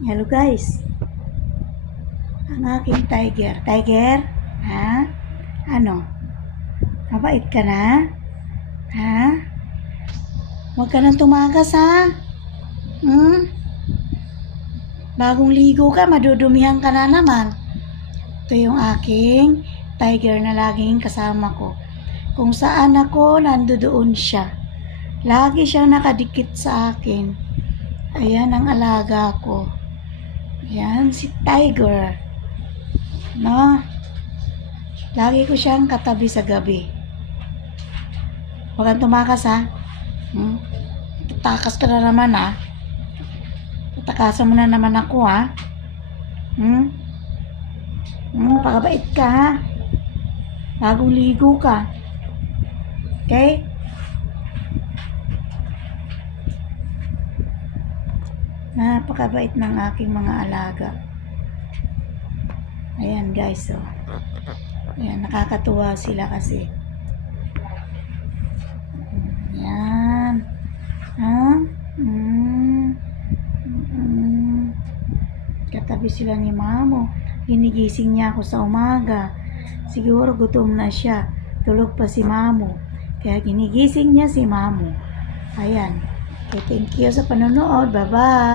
Hello guys, ang aking tiger. Tiger? Ha? Ano? Mabait ka na? Ha? Huwag ka nang tumakas ha? Bagong ligo ka, madudumihan ka na naman. Ito yung aking tiger na laging kasama ko. Kung saan ako, nandoon siya. Lagi siyang nakadikit sa akin. Ayan ang alaga ko. Ayan, si Tiger. No? Lagi ko siyang katabi sa gabi. Huwag kang tumakas ha. Tatakas ka na naman ha. Tatakasan mo na naman ako ha. Pakabait ka ha. Bagong ligo ka. Okay? Napakabait ng aking mga alaga. Ayan guys, oh. Ayan, nakakatuwa sila kasi. Ayan. Katabi sila ni Mamo. Ginigising niya ako sa umaga. Siguro gutom na siya. Tulog pa si Mamo. Kaya ginigising niya si Mamo. Ayan. Okay, thank you sa panonood. Bye-bye.